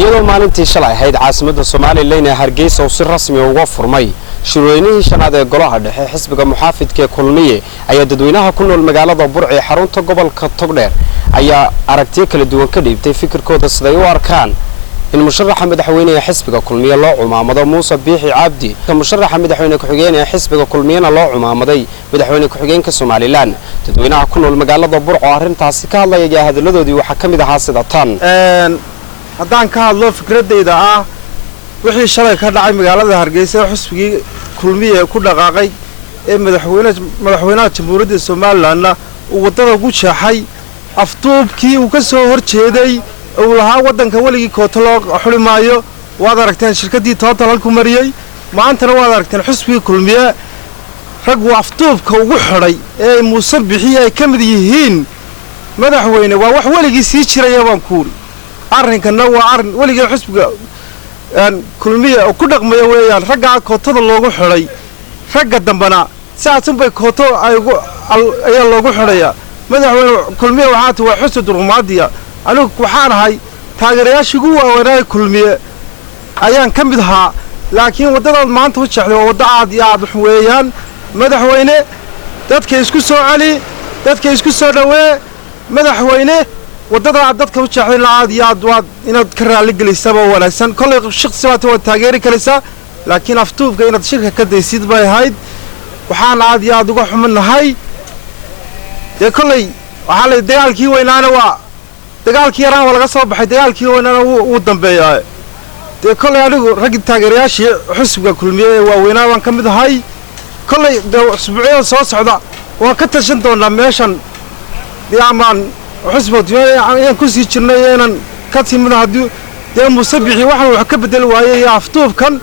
iyadoo maalintii shalay ahayd caasimadda Soomaaliland ee Hargeysa oo si rasmi ah uga furmay shirweynihii shanaad ee golaha dhexe xisbiga muxaafidka kulmiye ayaa dadweynaha ku nool magaalada Burco ee xarunta gobolka Togdheer ayaa aragtiyo kala duwan ka dhiibtay fikirkooda siday u arkaan in musharaxa madaxweynaha xisbiga kulmiye loo cumaamado Muuse Biixi Cabdi ka musharaxa madaxweynaha ku-xigeenka xisbiga kulmiyana loo cumaamaday madaxweynaha ku-xigeenka Soomaaliland dadweynaha ku nool magaalada Burco arintaasi ka hadlayay hadaladoodii waxa kamid ahaa sida tan haddaan ka hadlo fikradeyda ah wixii shalay ka dhacay magaalada Hargeysa xisbigii kulmiye ku dhaqaaqay ee madaxweynaha jamhuuriyadda Soomaaliland uu wadada ugu jeexay afduubkii uu ka soo horjeeday oo lahaa wadanka waligii koota loo xulimaayo waad aragteen shirkadii total halku mariyay maantana waad aragteen xisbigii kulmiye rag afduubka ugu xidhay ee Muuse Biixi ay kamid yihiin madaxweyne waa wax waligii sii jiray baan kuuri arrinkana waa arrin waligii xisbiga kulmiye oo ku dhaqmay weeyaan ragga kootada loogu xidhay ragga dambana saasan bay kooto ay loogu xidhaya madaxweyne kulmiye waxa waa xusud rumaadiya anigu waxaan ahay taageerayaashii ugu waaweynaa kulmiye ayaan ka mid ahaa laakiin wadada maanta u jeexday waa wada aad iyo aad weeyaan madaxweyne dadka isku soo cali dadka isku soo dhawee madaxweyne wadada dadka u jeexday aad iyo aad waad inaad ka raali galisaba wanaagsan kulay shakhsiyaad waa taageeri karaysa laakiin aftuubka inaad shirka ka daysid bay ahayd waxaan aad iyo aad uga xumanahay kulay waxa la dagaalkii weynaana waa dagaalkii yaraan waa laga soo baxay dagaalkii weynaana uu dambeeyay kulay anigu rag taageerayaashii xisbiga kulmiye waa weynaa waan ka mid ahay kulay usbuucyada soo socda waan ka tashan doonaa meeshan yaamaan xisbiga ayaan ku sii jirnay inaan ka timid hadii Muuse Biixi wax ka bedel waayay aftuubkan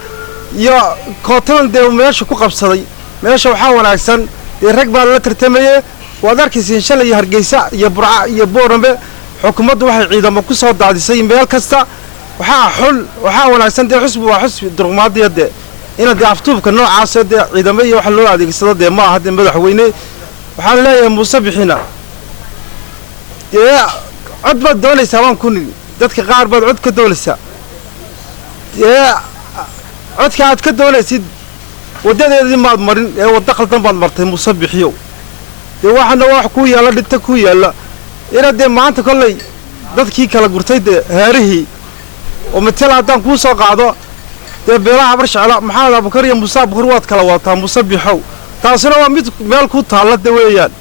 iyo kootadan meesha ku qabsaday meesha waxa wanaagsan rag baa la tartamay waad arkaysiin shalay Hargeysa iyo Burco iyo Boorame xukuumaddu waxay ciidamo ku soo daadisay meel kasta waxa wanaagsan xisbi waa xisbi durmaadiyada inaad aftuubka noocaas ciidamo iyo wax loo adeegsado ma aha madaxweyne waxa leeyahay Muuse Biixina cod baad doonaysaa waan ku nidi dadka qaar baad cod ka doonaysaa codka aad ka doonaysid wadadeedii maad marin ee wada qaldan baad martay Muuse Biixiyo waxana wax ku yaala dhinta ku yaala inaad maanta kulay dadkii kala gurtay heerihii oo matala haddaan ku soo qaado beelaha barshacla Maxamed Abubakar iyo Muuse Abubakar waad kala wataa Muuse Biixow taasina waa mid meel ku taala weeyaan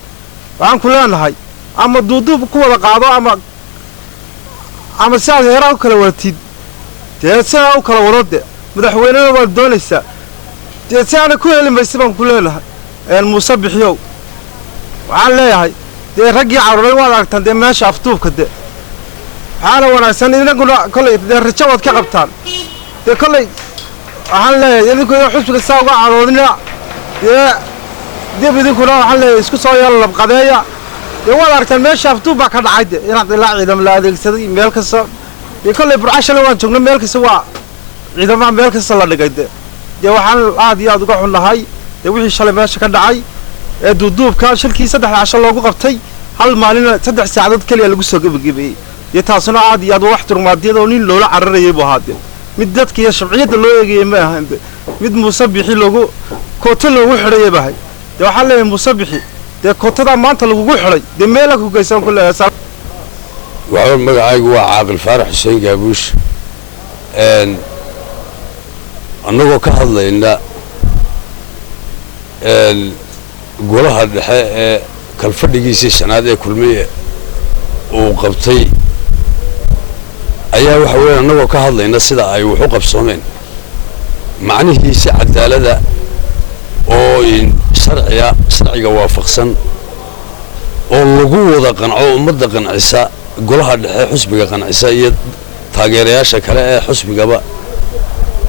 waxaan ku leenahay ama duuduub ku wada qaado ama saad heeraha u kala watid saa u kala wado madaxweynaha waa doonaysaa saana ku helimaysa baan ku leenahay Muuse Biixow waxaan leeyahay raggii caruuray waad aragtaan meesha aftuubka waxaana wanaagsan inaguna kulay rajo wad ka qabtaan kulay waxaan leeyahay idinkuna xusbiga saa uga caroodina idinkuna waxaan leeyahay isku soo yeelo labqadeeya waad aragtaan meesha aftuubba ka dhacay inaad ilaa ciidamo la adeegsaday meel kasta kulay burcashale waan joognay meel kasta waa ciidamaha meel kasta la dhigay waxaan aad iyo aad uga xunahay wixii shalay meesha ka dhacay duuduubka shirkii 3 casho loogu qabtay hal maalin 3 saacadood kaliya lagu soo gabagabay taasuna aad iyo aad wax turmaadiyada oo nin loola cararayay buu ahaadeen mid dadka iyo sharciyada loo eegayay ma ahaan mid Muuse Biixi loogu koota loogu xidhay bahay waxa leeyahay Muuse Biixi kootada maanta lagu xidhay meel ku geysan ku leeyahay waxaan magacaygu waa Caaqil Faarax Xuseen Gaabuush annagoo ka hadlayna golaha dhexe ee kalfadhigiisa shanaad ee kulmiye uu qabtay ayaa waxa weeyaan annagoo ka hadlayna sida ay wax u qabsoomeen macnihiisa cadaalada oo sharciga waafaqsan oo lagu wada qanco ummadda qancisa golaha dhexe xisbiga qancisa iyo taageerayaasha kale ee xisbigaba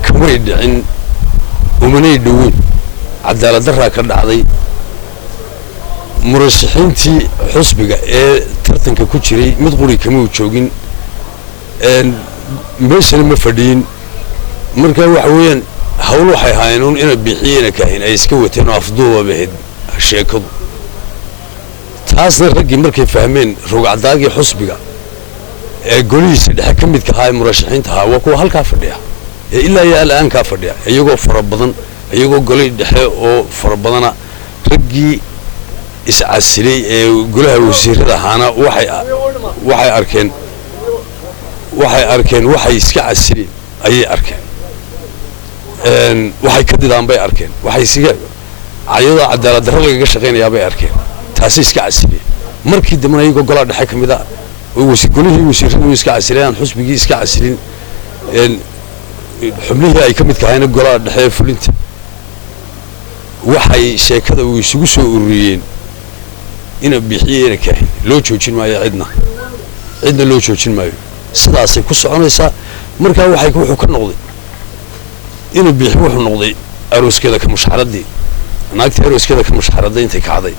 kamay dhicin umanay dhawin cadaalad darra ka dhacday murashaxiintii xisbiga ee tartanka ku jiray mid qori kama joogin meeshan ma fadhiin marka waxa weeyaan hawl waxay haayeen in Biixiyana kaahin ay iska wateen afduuba bahed sheekadu taasna raggii markay fahmeen rogcadaagii xisbiga golihiisa dhexe ka midka ahaa murashaxiinta ahaa waa kuwa halkaa fadhiya ilaa iyo al'aan kaa fadhiya iyagoo fara badan iyagoo golay dhexe oo fara badana raggii iscasilay ee golaha wasiirada ahaana waxay arkeen waxay iska casileen ayay arkeen waxay ka didaan bay arkeen waxay siga ayada cadaalad darro lagaga shaqeynayaa bay arkeen taasi iska casileen markii dambana iyagoo golaha dhexe ka mid ah golihii wasiiradu iska casileen xusbigii iska casilin xubnihii ay ka midka ahayna golaha dhexe ee fulinta waxay sheekada uu isugu soo ururiyeen ina bixiyeen kaahin loo joojin maayo cidna loo joojin maayo sidaasay ku soconaysaa markaa wuxuu ka noqday ina bixi wuxuu noqday arooskeeda ka mushxaradii naagtii arooskeeda ka mushxaraday intay kacday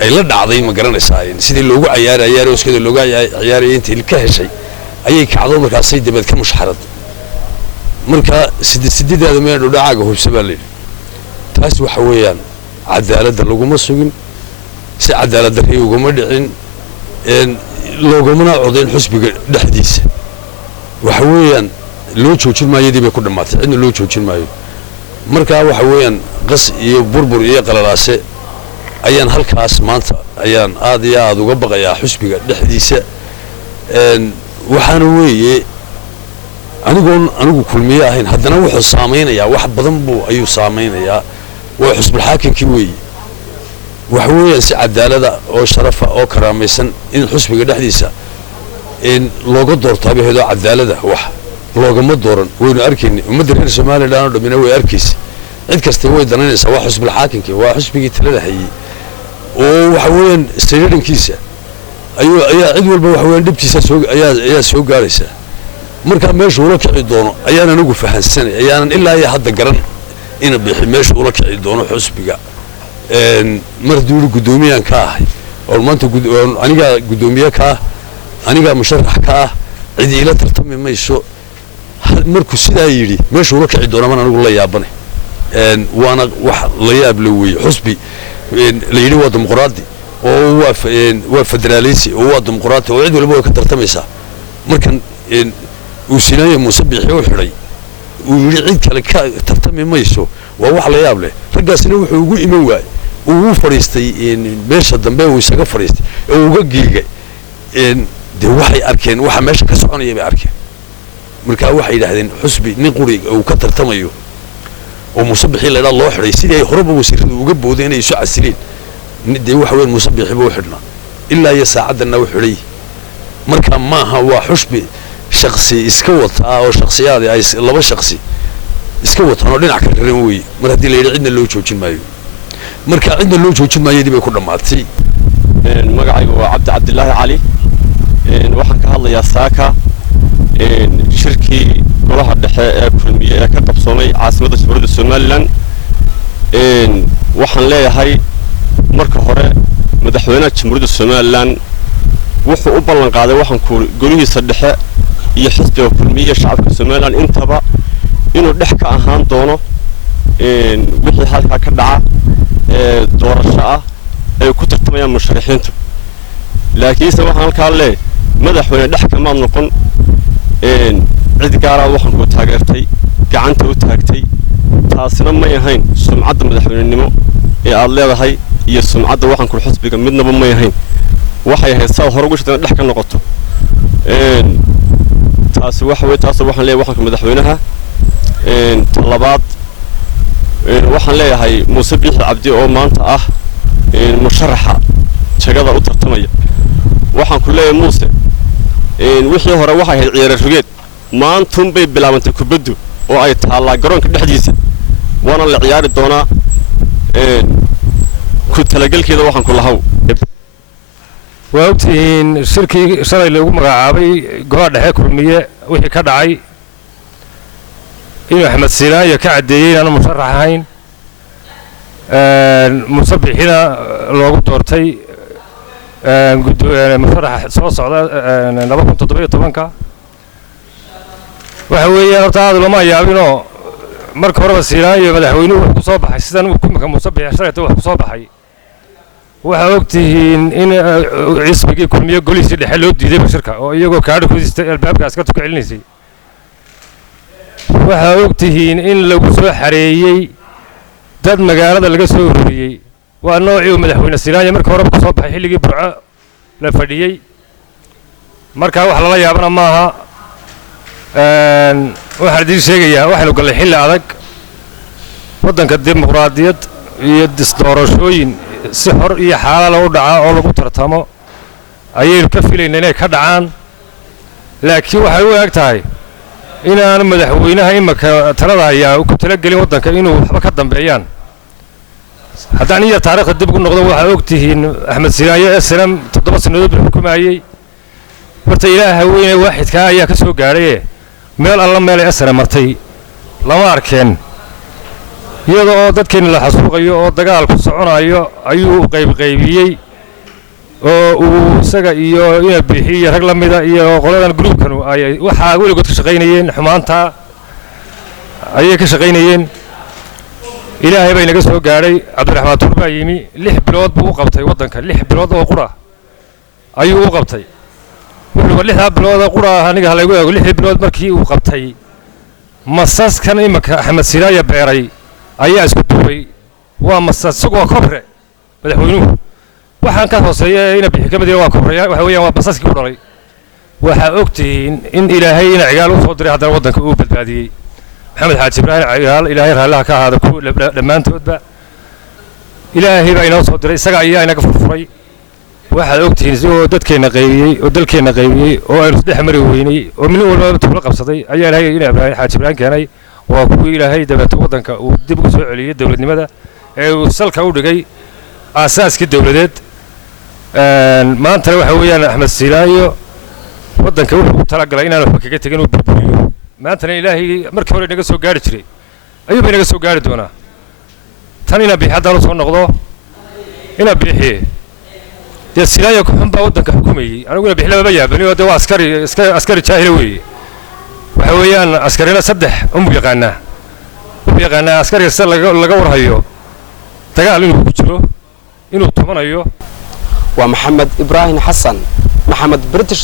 ay la dhacday ma garanaysaa sidii loogu ciyaarayay arooskeeda looga ciyaarayay intay ka heshay ayay kacdo markaasay dibad ka mushxarad marka sideedaada meel dhacaaga hubsa baa leeyahay taas waxa weeyaan cadaaladda laguma sugin si cadaalad darri uguma dhicin loogumana codayn xusbiga dhexdiisa waxa weeyaan loo joojin maayo dib ay ku dhamaatay cidna loo joojin maayo marka waxa weeyaan qas iyo burbur iyo qalalaase ayaan halkaas maanta ayaan aad iyo aad uga baqayaa xusbiga dhexdiisa waxaana weeye anigu kulmiye ahayn haddana wuxuu saameynayaa wax badan ayuu saameynayaa waa xusbul xaakimkii weeye waxa weeyaan si cadaalada oo sharafa oo karaamaysan in xusbiga dhexdiisa looga doortaaba heedoo cadaalada wax loogama dooran waynu arkaynay ummadda reer somaliland oo dhammina way arkaysa cid kasta way danaynaysaa waa xusbul xaakimkii waa xusbigii talada hayay oo waxa weeyaan sayidhankiisa ayaa cid walba waxa weeyaan dhibtiisa ayaa soo gaaraysaa marka meesha ula kici doono ayaan anigu fahansanay ayaanan ilaa iyo hadda garan ina bixi meesha ula kici doono xusbiga mar duuli gudoomiyaan ka ahay oo maanta aniga gudoomiye ka aniga musharax ka cid ila tartami mayso markuu sidaa yiri meesha ula kici doono man anigu la yaabanay waana wax la yaab la weey xusbi la yiri waa dimuqraadi oo waa federaalisi oo waa dimuqraadi oo cid walba way ka tartamaysaa markan uu sinaayo musabixi u xiray uu yiri cid kale ka tartami mayso waa wax la yaab leh raggaasina wuxuu ugu iman waayay uu fariistay meesha dambe uu isaga fariistay oo uga geegay de waxay arkeen waxa meesha ka soconaya bay arkeen marka waxay yiraahdeen xusbi nin quriga uu ka tartamayo oo musabixi la loo xiray sidii ay horeba wasiiradu uga boodeen inay soo casileen de waxa weyn musabixi buu xidhnaa ilaa iyo saacadana uu xiray marka maaha waa xusbi shakhsi iska wata oo shakhsiyaad ay laba shakhsi iska wataan oo dhinac ka xiran weey mar hadii la yiraahdo cidna loo joojin maayo marka cidna loo joojin maayo dib ay ku dhamaatay magacaygu waa Cabdillaahi Cali waxaan ka hadlayaa saaka shirkii golaha dhexe ee kulmiye ee ka qabsoomay caasimadda jamhuuriyadda Soomaaliland waxaan leeyahay marka hore madaxweynaha jamhuuriyadda Soomaaliland wuxuu u ballan qaaday waxaan ku golihiisa dhexe iyo xisbiga kulmiye shacabka Soomaaliland intaba inuu dhex ka ahaan doono wixii halka ka dhaca doorasho ah ay ku tartamayaan musharaxiintu laakiin waxaan halka leeyahay madaxweyne dhex kama noqon cid gaar ah waxaan ku taageertay gacanta u taagtay taasina ma yahayn sumcadda madaxweynenimo ee aad leedahay iyo sumcadda waxaan ku xisbiga midnaba ma yahayn waxay haysaa hore ugu shaqeyn dhex ka noqoto taas waxaan leeyahay waxaan madaxweynaha talabaad waxaan leeyahay Muuse Biixi Cabdi oo maanta ah musharaxa jagada u tartamaya waxaan ku leeyahay Muuse wixii hore waxay ahayd ciyaar rugeed maantun bay bilaabantay kubaddu oo ay taala garoonka dhexdiisa waana la ciyaari doonaa ku talagalkeeda waxaan ku lahaw وأوتين شركة شري اللي يقوم عابي قراد حكر المية وحي كدعي إنه أحمد سيناء يكعدين أنا مشرح هين مصبح هنا لو دورتي مشرح صوص على نبقى تطبيق طبعا وحوي أرتاد لما يابينه مرك هرب سيناء مدحوينه وصباح السنة وكم كم مصبح شريته وصباحي waxaa ogtihiin in xisbigii kulmiye golihiisii dhexe loo diiday bashirka oo iyagoo kaadhi ku siistay albaabka askartu ka celinaysay waxaa ogtihiin in lagu soo xareeyey dad magaalada laga soo ururiyey waa noocii uu madaxweyne Siinaaya markii horeba ku soo baxay xilligii Burco la fadhiyey markaa wax lala yaabana maaha waxaan idin sheegayaa waxaynu gallay xilli adag waddanka dimuqraadiyad iyo doorashooyin si xor iyo xalaal u dhaca oo lagu tartamo ayaynu ka filaynaa inay ka dhacaan laakiin waxay u eg tahay inaan madaxweynaha imaka talada ayaa ku talagelin waddanka inuu waxba ka dambeeyaan haddaan iyo taariikhda dib ugu noqdo waxaa ogtihiin Axmed Siinaaya SNM 7 sanadood buu xukumayay horta ilaahay weyne waaxidka ayaa ka soo gaaray meel alla meel ay SNM martay lama arkeen iyadoo dadkeen la xasuuqayo oo dagaal ku soconayo ayuu qaybiyay oo uu isaga iyo ina bixiyo rag la mida iyo qoladan groupkan ay waxa weligood ka shaqeynayeen xumaanta ayay ka shaqeynayeen ilaahay bay naga soo gaaray Cabdiraxmaan Turba yimi 6 bilood buu u qabtay waddanka 6 bilood oo qura ayuu u qabtay wuxuu 6 bilood oo qura aniga halaygu eego 6 bilood markii uu qabtay masaskan imaka Axmed Siinaaya beeray ayaa isku duubay waa masasagoo kobre madaxweynuhu waxaan ka hooseeyay ina bixi kamid waa kobraya waxa weeyaan waa basaskii u dhalay waxa ogtiin in ilaahay ina ciyaal u soo diray haddana waddanka uu badbaadiyay maxamed xaaji ibraahim ciyaal ilaahay raalaha ka ahaada ku dhamaantoodba ilaahay baa inoo soo diray isaga ayaa inaga furfuray waxa ogtiin oo dadkeena qaybiyay oo dalkeena qaybiyay oo aynu saddex mari weynay oo min walba tuulo qabsaday ayaa ilaahay ina ibraahim xaaji ibraahim keenay waa kuwii ilaahay dabeeto waddanka uu dib u soo celiyay dawladnimada ee uu salka u dhigay aasaaskii dawladeed maanta waxa weeyaan Axmed Siinaaya waddanka wuxuu tala galay inaan waxba kaga tagin oo burburiyo maanta ilaahay markii hore naga soo gaari jiray ayuu naga soo gaari doonaa tan ina bixadda soo noqdo ina bixi dee Siinaaya ku xun baa waddanka xukumayay aniguna bixi laba yaabani oo dee waa askari jaahil weeye waxa weeyaan askarina 3 yaqaana askari sida laga warhayo dagaal inuu ku jiro inuu tumanayo waa Maxamed Ibraahim Xasan Maxamed British